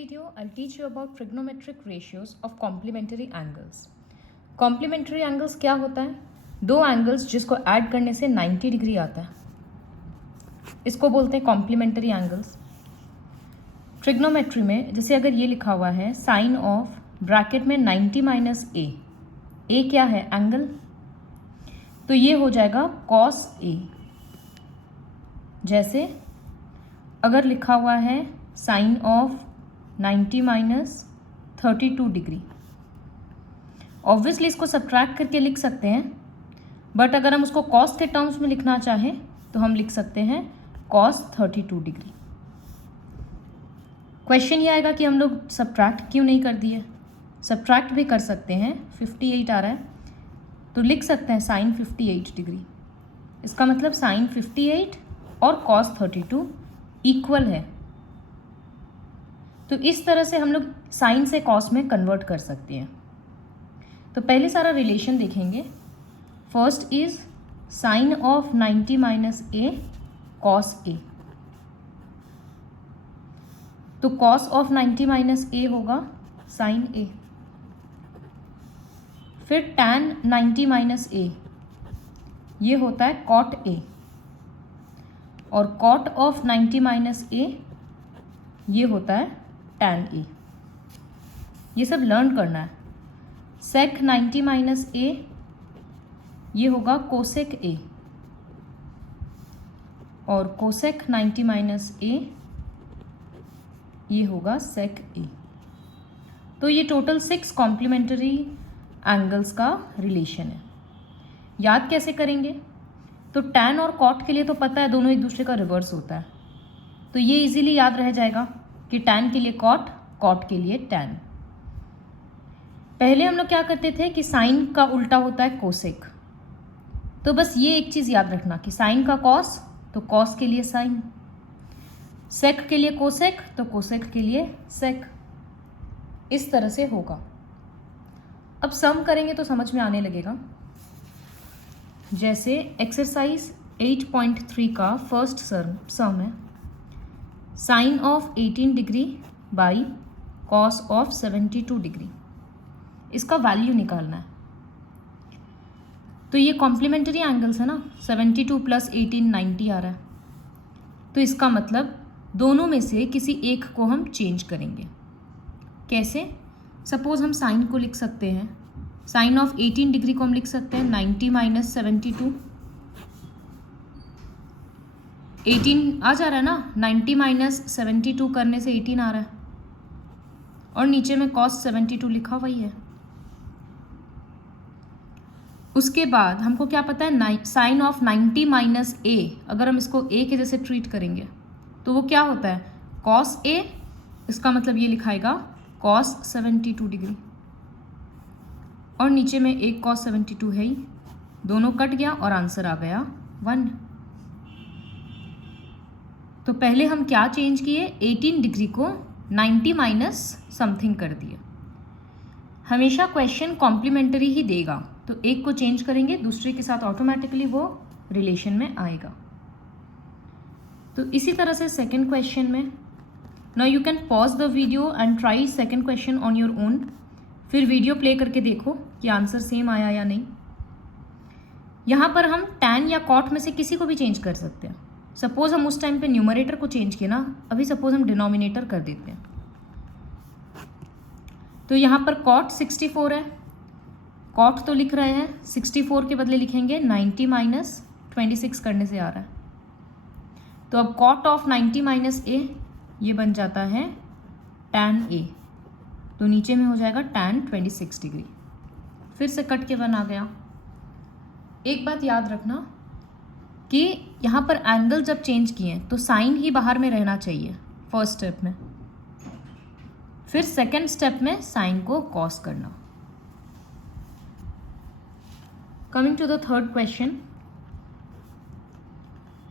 video, I'll teach you about trigonometric ratios of complementary angles. Complementary angles क्या होता है? दो एंगल्स जिसको ऐड करने से 90 डिग्री आता है, इसको बोलते हैं कॉम्प्लीमेंट्री एंगल्स. ट्रिग्नोमेट्री में जैसे अगर ये लिखा हुआ है साइन ऑफ ब्रैकेट में 90 माइनस ए क्या है? एंगल. तो ये हो जाएगा कॉस ए. जैसे अगर लिखा हुआ है sine of 90 minus 32 degree, obviously इसको सब्ट्रैक्ट करके लिख सकते हैं, बट अगर हम उसको कॉस के टर्म्स में लिखना चाहें तो हम लिख सकते हैं कॉस 32 डिग्री. क्वेश्चन ये आएगा कि हम लोग सब्ट्रैक्ट क्यों नहीं कर दिए. सब्ट्रैक्ट भी कर सकते हैं. 58 आ रहा है तो लिख सकते हैं साइन 58 डिग्री. इसका मतलब साइन 58 और कॉस 32 इक्वल है. तो इस तरह से हम लोग साइन से कॉस में कन्वर्ट कर सकते हैं. तो पहले सारा रिलेशन देखेंगे. First is sine of 90 minus A cos A. तो कॉस ऑफ 90 माइनस ए होगा साइन ए. फिर टैन 90 माइनस ए, ये होता है कॉट ए. और कॉट ऑफ 90 माइनस ए, ये होता है टैन ए. ये सब लर्न करना है. सेक 90 माइनस ए, ये होगा कोसेक ए. और कोसेक 90 माइनस ए, ये होगा सेक ए. तो ये टोटल 6 कॉम्प्लीमेंट्री एंगल्स का रिलेशन है. याद कैसे करेंगे? तो टैन और कॉट के लिए तो पता है दोनों एक दूसरे का रिवर्स होता है, तो ये इजीली याद रह जाएगा कि टैन के लिए कॉट, कॉट के लिए टैन. पहले हम लोग क्या करते थे कि साइन का उल्टा होता है कोसेक. तो बस ये एक चीज़ याद रखना कि साइन का कॉस तो कॉस के लिए साइन, सेक के लिए कोसेक तो कोसेक के लिए सेक. इस तरह से होगा. अब सम करेंगे तो समझ में आने लगेगा. जैसे एक्सरसाइज 8.3 का फर्स्ट सम है sine of 18 degree by cos of 72 degree. इसका वैल्यू निकालना है. तो ये कॉम्प्लीमेंट्री एंगल्स है ना, 72 प्लस 18 90 आ रहा है. तो इसका मतलब दोनों में से किसी एक को हम चेंज करेंगे. कैसे? सपोज हम साइन को लिख सकते हैं, साइन ऑफ 18 डिग्री को हम लिख सकते हैं 90 माइनस 72. 18 आ जा रहा है ना, 90 माइनस 72 करने से 18 आ रहा है. और नीचे में कॉस 72 लिखा हुआ ही है. उसके बाद हमको क्या पता है, साइन ऑफ 90 माइनस ए, अगर हम इसको ए के जैसे ट्रीट करेंगे तो वो क्या होता है, कॉस ए. इसका मतलब ये लिखाएगा कॉस 72 डिग्री. और नीचे में एक कॉस 72 है ही, दोनों कट गया और आंसर आ गया 1. तो पहले हम क्या चेंज किए, 18 डिग्री को 90 माइनस समथिंग कर दिए. हमेशा क्वेश्चन कॉम्प्लीमेंट्री ही देगा, तो एक को चेंज करेंगे दूसरे के साथ ऑटोमेटिकली वो रिलेशन में आएगा. तो इसी तरह से सेकेंड क्वेश्चन में, now you can pause the video and try second question on your own. फिर वीडियो प्ले करके देखो कि आंसर सेम आया या नहीं. यहाँ पर हम टैन या कॉट में से किसी को भी चेंज कर सकते हैं. सपोज हम उस टाइम पे न्यूमरेटर को चेंज किए ना, अभी सपोज हम डिनोमिनेटर कर देते हैं. तो यहाँ पर कॉट 64 है, कॉट तो लिख रहे हैं, 64 के बदले लिखेंगे 90 माइनस 26 करने से आ रहा है. तो अब कॉट ऑफ 90 माइनस ए, ये बन जाता है टैन ए. तो नीचे में हो जाएगा टैन 26 डिग्री. फिर से कट के 1 आ गया. एक बात याद रखना कि यहाँ पर एंगल जब चेंज किए तो साइन ही बाहर में रहना चाहिए फर्स्ट स्टेप में. फिर सेकेंड स्टेप में साइन को कॉस करना. Coming to the third question,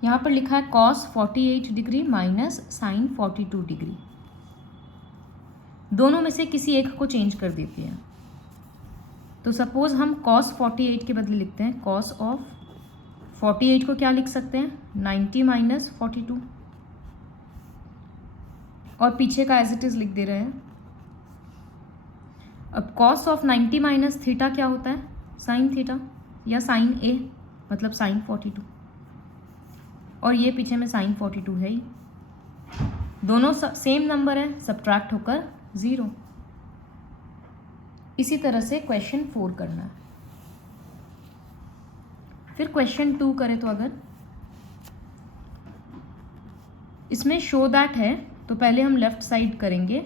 यहाँ पर लिखा है cos 48 degree minus sine 42 degree. दोनों में से किसी एक को चेंज कर देते हैं. तो सपोज हम कॉस 48 के बदले लिखते हैं कॉस ऑफ 48 को क्या लिख सकते हैं, 90 माइनस 42. और पीछे का एज इट इज़ लिख दे रहे हैं। अब कॉस ऑफ 90 माइनस थीटा क्या होता है? साइन थीटा या साइन ए, मतलब साइन 42, और ये पीछे में साइन 42 है ही। दोनों सेम नंबर है, सब्ट्रैक्ट होकर 0। इसी तरह से क्वेश्चन 4 करना है। फिर क्वेश्चन 2 करें तो अगर इसमें शो दैट है तो पहले हम लेफ्ट साइड करेंगे।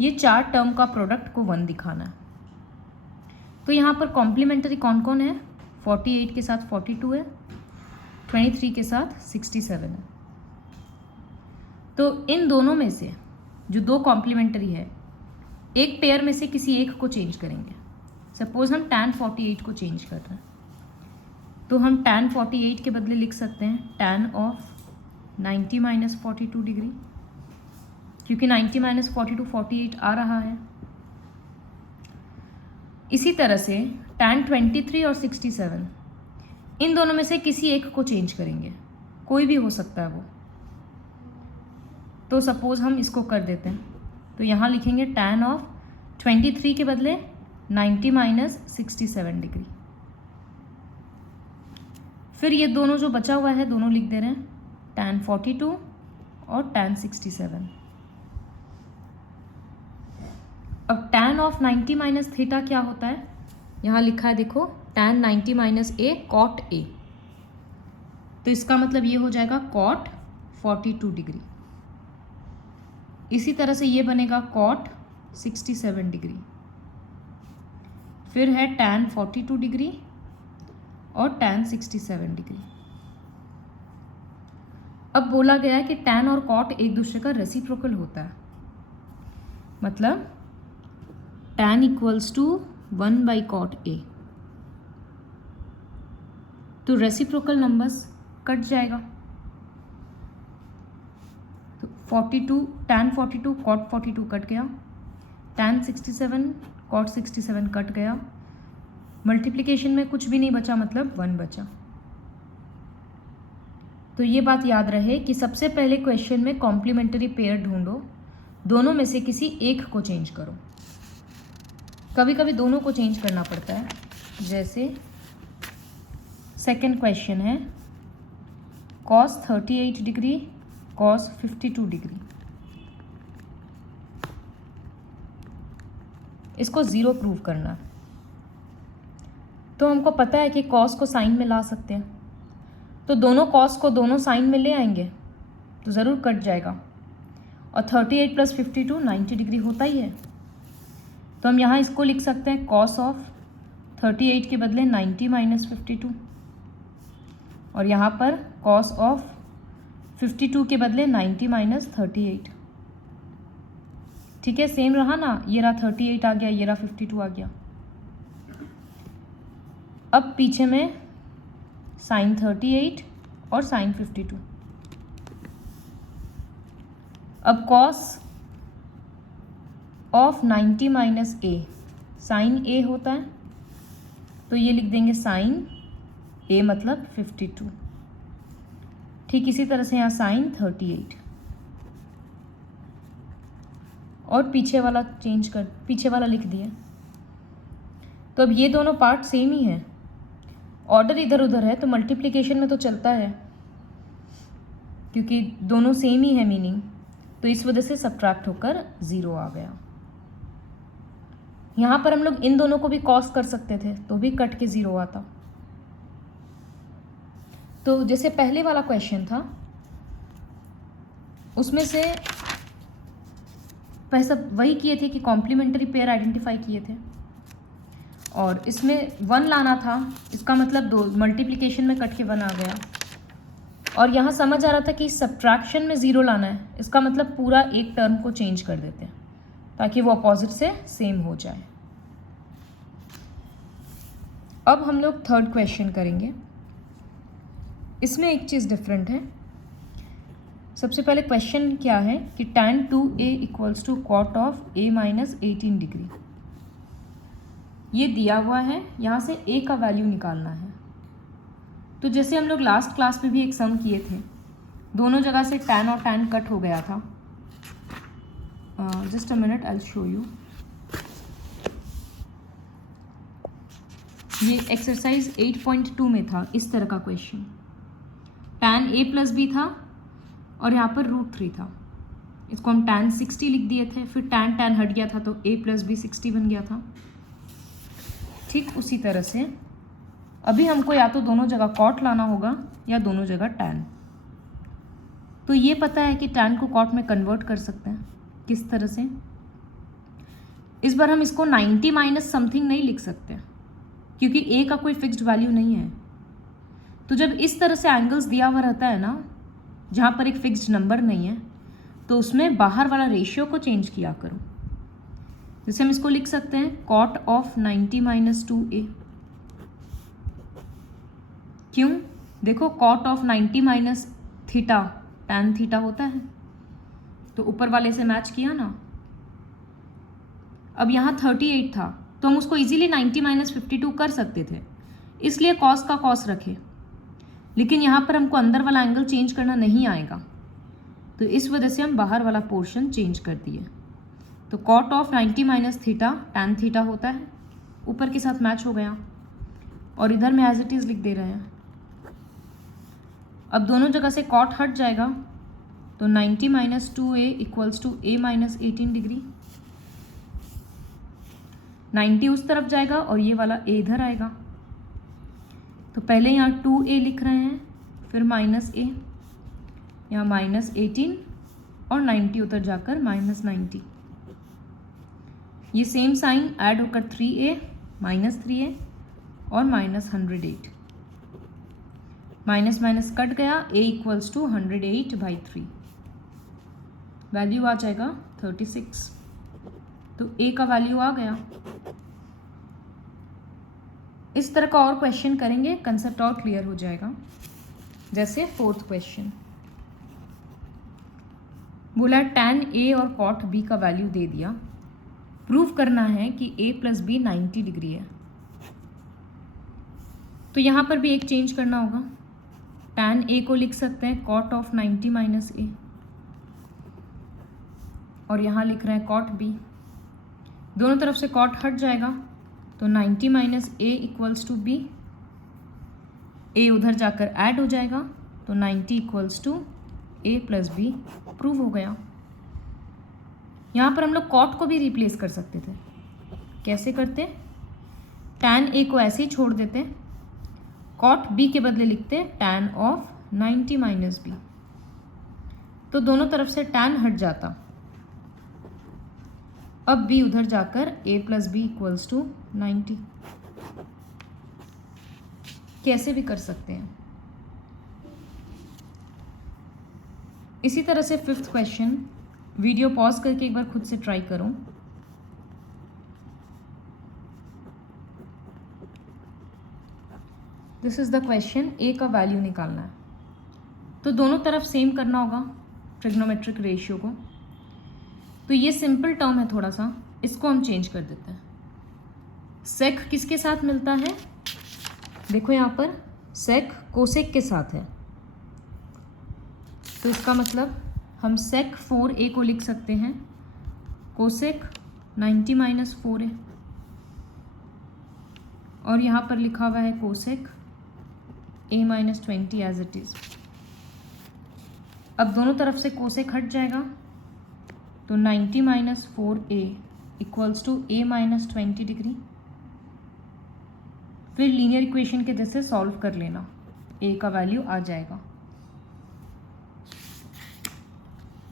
ये 4 टर्म का प्रोडक्ट को 1 दिखाना है। तो यहाँ पर कॉम्प्लीमेंट्री कौन कौन है? 48 के साथ 42 है, 23 के साथ 67 है। तो इन दोनों में से जो 2 कॉम्प्लीमेंट्री है, एक पेयर में से किसी एक को चेंज करेंगे। सपोज हम tan 48 को चेंज कर रहे हैं, तो हम tan 48 के बदले लिख सकते हैं tan ऑफ 90 माइनस 42 डिग्री, क्योंकि 90 माइनस 42 48 आ रहा है। इसी तरह से tan 23 और 67, इन दोनों में से किसी एक को चेंज करेंगे, कोई भी हो सकता है वो। तो सपोज हम इसको कर देते हैं, तो यहाँ लिखेंगे tan ऑफ 23 के बदले 90 माइनस 67 डिग्री। फिर ये दोनों जो बचा हुआ है दोनों लिख दे रहे हैं tan 42 और tan 67। अब tan ऑफ 90 माइनस थीटा क्या होता है? यहाँ लिखा है देखो, tan 90 minus A cot A, तो इसका मतलब ये हो जाएगा cot 42 डिग्री। इसी तरह से ये बनेगा cot 67 डिग्री। फिर है tan 42 डिग्री और tan 67 डिग्री। अब बोला गया है कि tan और cot एक दूसरे का रेसिप्रोकल होता है, मतलब tan equals to 1 by cot A. तो रेसिप्रोकल नंबर्स कट जाएगा, तो 42 tan 42 cot 42 कट गया, tan 67 cot 67 कट गया, मल्टीप्लिकेशन में कुछ भी नहीं बचा, मतलब 1 बचा। तो ये बात याद रहे कि सबसे पहले क्वेश्चन में कॉम्प्लीमेंट्री पेयर ढूंढो, दोनों में से किसी एक को चेंज करो। कभी कभी दोनों को चेंज करना पड़ता है, जैसे सेकंड क्वेश्चन है cos 38 डिग्री cos 52 डिग्री, इसको 0 प्रूव करना है। तो हमको पता है कि cos को साइन में ला सकते हैं, तो दोनों cos को दोनों साइन में ले आएंगे तो ज़रूर कट जाएगा, और 38 प्लस 52 90 डिग्री होता ही है। तो हम यहाँ इसको लिख सकते हैं cos ऑफ 38 के बदले 90 माइनस 52, और यहाँ पर cos ऑफ 52 के बदले 90 माइनस 38। ठीक है, सेम रहा ना, ये रहा 38 आ गया, ये रहा 52 आ गया। अब पीछे में साइन 38 और साइन 52। अब cos of 90 minus A, sine A होता है, तो ये लिख देंगे साइन ए मतलब 52। ठीक इसी तरह से यहाँ साइन 38, और पीछे वाला चेंज कर, पीछे वाला लिख दिया। तो अब ये दोनों पार्ट सेम ही है, ऑर्डर इधर उधर है, तो मल्टीप्लिकेशन में तो चलता है क्योंकि दोनों सेम ही है मीनिंग, तो इस वजह से सब्ट्रैक्ट होकर 0 आ गया। यहाँ पर हम लोग इन दोनों को भी कॉस कर सकते थे, तो भी कट के 0 आता। तो जैसे पहले वाला क्वेश्चन था, उसमें से पहले सब वही किए थे कि कॉम्प्लीमेंट्री पेयर आइडेंटिफाई किए थे, और इसमें 1 लाना था, इसका मतलब 2 मल्टीप्लिकेशन में कट के 1 आ गया। और यहाँ समझ आ रहा था कि सब्ट्रैक्शन में 0 लाना है, इसका मतलब पूरा एक टर्म को चेंज कर देते हैं ताकि वो अपोजिट से सेम हो जाए। अब हम लोग थर्ड क्वेश्चन करेंगे। इसमें एक चीज़ डिफरेंट है। सबसे पहले क्वेश्चन क्या है कि tan 2a equals to cot of a minus 18 degree. ये दिया हुआ है, यहाँ से a का वैल्यू निकालना है। तो तो जैसे हम लोग लास्ट क्लास में भी एक सम किए थे, दोनों जगह से tan और tan कट हो गया था. Just a minute, I will show you. ये एक्सरसाइज 8.2 में था इस तरह का question. tan a plus B था और यहाँ पर √3 था. इसको हम tan 60 लिख दिए थे, फिर tan हट गया था तो a प्लस बी 60 बन गया था. ठीक उसी तरह से अभी हमको या तो दोनों जगह cot लाना होगा या दोनों जगह tan. तो ये पता है कि tan को cot में कन्वर्ट कर सकते हैं. किस तरह से? इस बार हम इसको 90 माइनस समथिंग नहीं लिख सकते क्योंकि a का कोई फिक्स्ड वैल्यू नहीं है. तो जब इस तरह से एंगल्स दिया हुआ रहता है ना, जहाँ पर एक फिक्स्ड नंबर नहीं है, तो उसमें बाहर वाला रेशियो को चेंज किया करो. जैसे हम इसको लिख सकते हैं cot ऑफ 90 माइनस 2a. क्यों? देखो cot of 90 minus theta tan theta होता है, तो ऊपर वाले से मैच किया ना. अब यहाँ 38 था तो हम उसको इजीली 90 माइनस 52 कर सकते थे, इसलिए कॉस का कॉस रखे. लेकिन यहाँ पर हमको अंदर वाला एंगल चेंज करना नहीं आएगा, तो इस वजह से हम बाहर वाला पोर्शन चेंज कर दिए. तो cot of 90 minus theta tan theta होता है, ऊपर के साथ मैच हो गया और इधर में एज इट इज़ लिख दे रहे हैं. अब दोनों जगह से cot हट जाएगा तो 90 minus 2a equals to a minus 18 degree. 90 उस तरफ जाएगा और ये वाला a इधर आएगा. तो पहले यहाँ 2a लिख रहे हैं, फिर माइनस a, यहाँ माइनस 18 और 90 उतर जाकर माइनस 90. ये सेम साइन ऐड होकर 3a माइनस 3a और माइनस 108. माइनस माइनस कट गया, a इक्वल्स टू 108/3. वैल्यू आ जाएगा 36. तो a का वैल्यू आ गया. इस तरह का और क्वेश्चन करेंगे, कंसेप्ट और क्लियर हो जाएगा. जैसे 4th क्वेश्चन बोला tan a और cot b का वैल्यू दे दिया. प्रूव करना है कि a प्लस बी 90 डिग्री है. तो यहाँ पर भी एक चेंज करना होगा. tan a को लिख सकते हैं cot ऑफ 90 माइनस a और यहाँ लिख रहे हैं cot b. दोनों तरफ से cot हट जाएगा तो 90 minus a equals to b. a उधर जाकर ऐड हो जाएगा तो 90 equals to a plus B. Prove हो गया. यहाँ पर हम लोग cot को भी रिप्लेस कर सकते थे. कैसे करते? tan a को ऐसे ही छोड़ देते, cot b के बदले लिखते tan ऑफ 90 माइनस b. तो दोनों तरफ से tan हट जाता. अब b उधर जाकर a plus B equals to 90. कैसे भी कर सकते हैं. इसी तरह से 5th क्वेश्चन, वीडियो पॉज करके एक बार खुद से ट्राई करो. This is the question. a का वैल्यू निकालना है तो दोनों तरफ सेम करना होगा ट्रिग्नोमेट्रिक रेशियो को. तो ये सिंपल टर्म है, थोड़ा सा इसको हम चेंज कर देते हैं. सेक किसके साथ मिलता है? देखो यहाँ पर सेक कोसेक के साथ है, तो इसका मतलब हम सेक 4a को लिख सकते हैं कोसेक 90 माइनस 4a और यहाँ पर लिखा हुआ है cosec a minus 20 as it is. अब दोनों तरफ से कोसेक हट जाएगा तो 90 minus 4a equals to a minus 20 degree. फिर लीनियर इक्वेशन के जैसे सॉल्व कर लेना, a का वैल्यू आ जाएगा.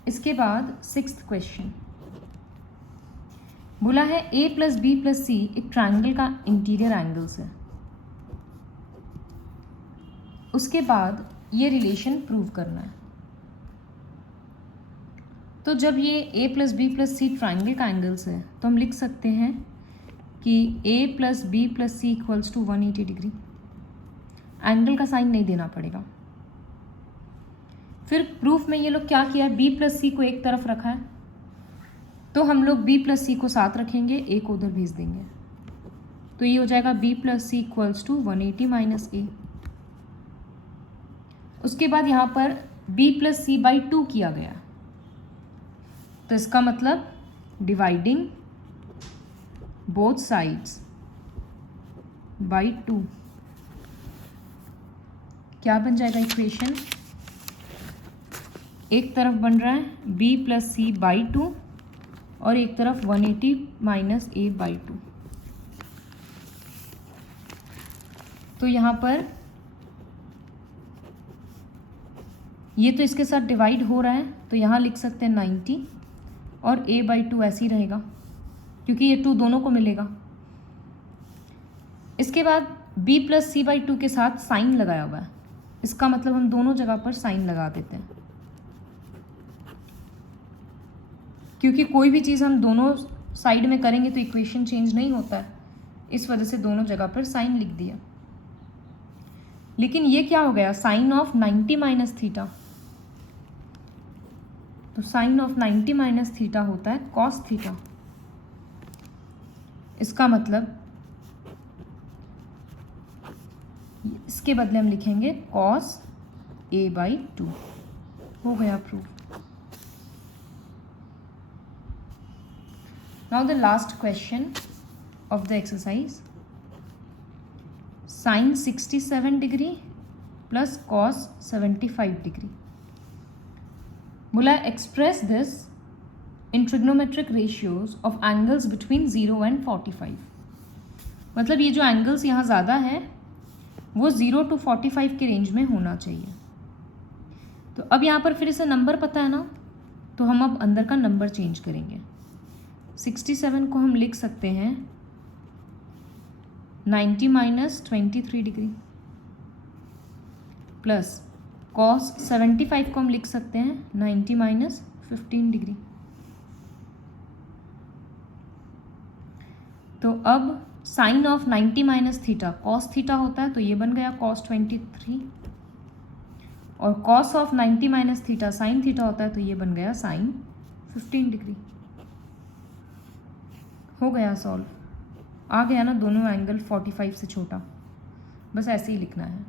इसके बाद 6th क्वेश्चन बोला है a प्लस बी प्लस सी एक ट्राइंगल का इंटीरियर एंगल्स है. उसके बाद ये रिलेशन प्रूव करना है. तो जब ये a plus B plus C triangle का एंगल्स है तो हम लिख सकते हैं कि a plus B plus C equals to 180 degree. Angle का साइन नहीं देना पड़ेगा. फिर प्रूफ में ये लोग क्या किया है, b प्लस सी को एक तरफ रखा है तो हम लोग b प्लस सी को साथ रखेंगे, a को उधर भेज देंगे. तो ये हो जाएगा b plus C equals to 180 minus a. उसके बाद यहाँ पर b+c/2 किया गया, तो इसका मतलब डिवाइडिंग बोथ साइड्स बाई 2 क्या बन जाएगा इक्वेशन? एक तरफ बन रहा है b+c/2 और एक तरफ 180 - a/2। तो यहाँ पर ये तो इसके साथ डिवाइड हो रहा है, तो यहाँ लिख सकते हैं 90 और a/2 ऐसे ही रहेगा क्योंकि ये 2 दोनों को मिलेगा। इसके बाद b+c/2 के साथ साइन लगाया हुआ है, इसका मतलब हम दोनों जगह पर साइन लगा देते हैं, क्योंकि कोई भी चीज़ हम दोनों साइड में करेंगे तो इक्वेशन चेंज नहीं होता है, इस वजह से दोनों जगह पर साइन लिख दिया। लेकिन ये क्या हो गया? साइन ऑफ 90 - थीटा, तो साइन ऑफ 90 - थीटा होता है कॉस थीटा। इसका मतलब इसके बदले हम लिखेंगे कॉस a/2। हो गया proof. Now the last question of the exercise, sine 67 degree plus cos 75 degree. बोला express this in trigonometric ratios of angles between 0 and 45। मतलब ये जो एंगल्स यहाँ ज़्यादा है वो 0 to 45 के रेंज में होना चाहिए। तो अब यहाँ पर फिर इसे नंबर पता है ना, तो हम अब अंदर का नंबर चेंज करेंगे। 67 को हम लिख सकते हैं 90 - 23 डिग्री प्लस कॉस 75 को हम लिख सकते हैं 90 - 15 डिग्री। तो अब sine of 90 - theta cos theta होता है, तो ये बन गया कॉस 23, और cos of 90 - theta sine theta होता है, तो ये बन गया साइन 15 डिग्री। हो गया सॉल्व। आ गया ना दोनों एंगल 45 से छोटा, बस ऐसे ही लिखना है।